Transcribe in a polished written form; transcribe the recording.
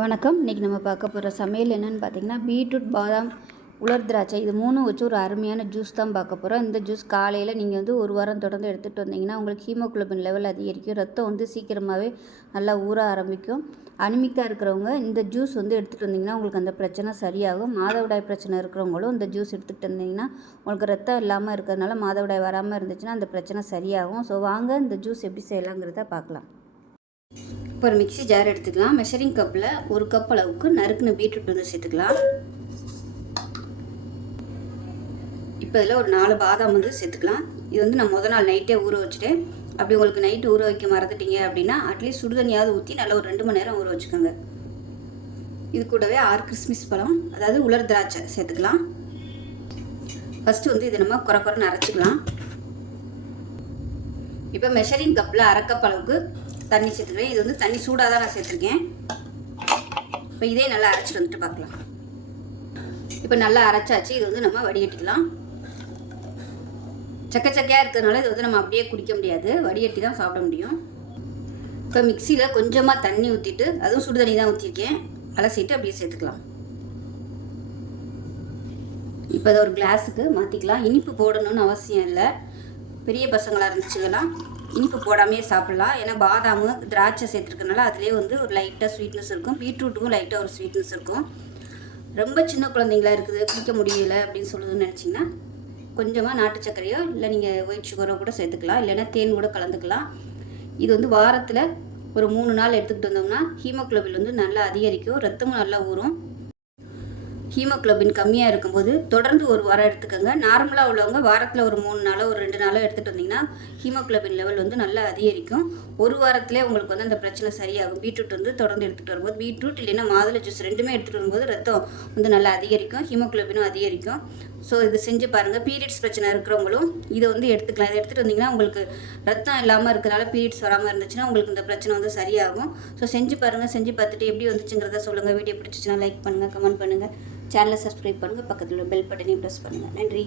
வணக்கம். இன்றைக்கி நம்ம பார்க்க போகிற சமையல் என்னென்னு பார்த்திங்கன்னா, பீட்ரூட், பாதாம், உலர் திராட்சை இது 3 வச்சு ஒரு அருமையான ஜூஸ் தான் பார்க்க போகிறோம். இந்த ஜூஸ் காலையில் நீங்கள் வந்து ஒரு வாரம் தொடர்ந்து எடுத்துகிட்டு வந்தீங்கன்னா உங்களுக்கு ஹீமோகுளோபின் லெவல் அதிகரிக்கும். ரத்தம் வந்து சீக்கிரமாகவே நல்லா ஊற ஆரம்பிக்கும். அனிமிக்காக இருக்கிறவங்க இந்த ஜூஸ் வந்து எடுத்துகிட்டு வந்தீங்கன்னா உங்களுக்கு அந்த பிரச்சனை சரியாகும். மாதவிடாய் பிரச்சனை இருக்கிறவங்களும் இந்த ஜூஸ் எடுத்துகிட்டு வந்தீங்கன்னா உங்களுக்கு ரத்தம் இல்லாமல் இருக்கிறதுனால மாதவிடாய் வராமல் இருந்துச்சுன்னா அந்த பிரச்சனை சரியாகும். ஸோ வாங்க இந்த ஜூஸ் எப்படி செய்யலாங்கிறத பார்க்கலாம். இப்போ ஒரு மிக்ஸி ஜார் எடுத்துக்கலாம். மெஷரிங் கப்பில் 1 கப் அளவுக்கு நறுக்குன பீட்ரூட் வந்து சேர்த்துக்கலாம். இப்போ இதில் ஒரு 4 பாதாம் வந்து சேர்த்துக்கலாம். இது வந்து நான் முதல் நாள் நைட்டே ஊற வச்சுட்டேன். அப்படி உங்களுக்கு நைட்டு ஊற வைக்க மறந்துட்டீங்க அப்படின்னா அட்லீஸ்ட் சுடுதண்ணியாவது ஊற்றி நல்லா ஒரு 2 மணி நேரம் ஊற வச்சுக்கோங்க. இது கூடவே 6 கிறிஸ்மிஸ் பழம், அதாவது உலர் திராட்சை சேர்த்துக்கலாம். ஃபஸ்ட்டு வந்து இதை நம்ம குறைன்னு அரைச்சிக்கலாம். இப்போ மெஷரிங் கப்பில் 1/2 கப் அளவுக்கு தண்ணி சேர்த்துக்கிறேன். இது வந்து தண்ணி சூடாக தான் நான் சேர்த்துருக்கேன். இப்போ இதே நல்லா அரைச்சிட்டு வந்துட்டு பார்க்கலாம். இப்போ நல்லா அரைச்சாச்சு. இது வந்து நம்ம வடிகட்டிக்கலாம். சக்கையாக இருக்கிறதுனால இது வந்து நம்ம அப்படியே குடிக்க முடியாது, வடிகட்டி தான் சாப்பிட முடியும். இப்போ மிக்சியில் கொஞ்சமாக தண்ணி ஊற்றிட்டு, அதுவும் சுடு தண்ணி தான் ஊற்றிருக்கேன், அலசிட்டு அப்படியே சேர்த்துக்கலாம். இப்போ அதை ஒரு கிளாஸுக்கு மாற்றிக்கலாம். இனிப்பு போடணும்னு அவசியம் இல்லை. பெரிய பசங்களாக இருந்துச்சுங்கன்னா இனிப்பு போடாமையே சாப்பிட்லாம். ஏன்னா பாதாமு திராட்சை சேர்த்துருக்கனால அதிலே வந்து ஒரு லைட்டாக ஸ்வீட்னஸ் இருக்கும். பீட்ரூட்டுக்கும் லைட்டாக ஒரு ஸ்வீட்னஸ் இருக்கும். ரொம்ப சின்ன குழந்தைங்களா இருக்குது, குடிக்க முடியல அப்படின்னு சொல்லுதுன்னு நினச்சிங்கன்னா கொஞ்சமாக நாட்டு சர்க்கரையோ இல்லை நீங்கள் ஒயிட் சுகரோ கூட சேர்த்துக்கலாம். இல்லைன்னா தேன் கூட கலந்துக்கலாம். இது வந்து வாரத்தில் ஒரு 3 நாள் எடுத்துக்கிட்டு வந்தோம்னா ஹீமோகுளோபின் வந்து நல்லா அதிகரிக்கும், ரத்தமும் நல்லா ஊறும். ஹீமோகுளோபின் கம்மியாக இருக்கும்போது தொடர்ந்து ஒரு வாரம் எடுத்துக்கோங்க. நார்மலாக உள்ளவங்க வாரத்தில் ஒரு 3 நாளோ ஒரு 2 நாளோ எடுத்துகிட்டு வந்தீங்கன்னா ஹீமோகுளோபின் லெவல் வந்து நல்லா அதிகரிக்கும். ஒரு வாரத்திலே உங்களுக்கு வந்து அந்த பிரச்சனை சரியாகும். பீட்ரூட் வந்து தொடர்ந்து எடுத்துகிட்டு வரும்போது, பீட்ரூட் இல்லைன்னா மாதுளை ஜூஸ் ரெண்டுமே எடுத்துகிட்டு வரும்போது ரத்தம் வந்து நல்லா அதிகரிக்கும், ஹீமோகுளோபினும் அதிகரிக்கும். ஸோ இது செஞ்சு பாருங்கள். பீரியட்ஸ் பிரச்சனை இருக்கிறவங்களும் இதை வந்து எடுத்துக்கலாம். இதை எடுத்துகிட்டு வந்தீங்கன்னா உங்களுக்கு ரத்தம் இல்லாமல் இருக்கிறனால பீரியட்ஸ் வராமல் இருந்துச்சுன்னா உங்களுக்கு இந்த பிரச்சனை வந்து சரியாகும். ஸோ செஞ்சு பாருங்கள். செஞ்சு பார்த்துட்டு எப்படி வந்துச்சுங்கிறத சொல்லுங்கள். வீடியோ பிடிச்சிச்சுன்னா லைக் பண்ணுங்கள், கமெண்ட் பண்ணுங்கள், சேனலை சப்ஸ்கிரைப் பண்ணுங்கள், பக்கத்தில் பெல் பட்டனையும் ப்ரெஸ் பண்ணுங்கள். நன்றி.